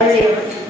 Gracias.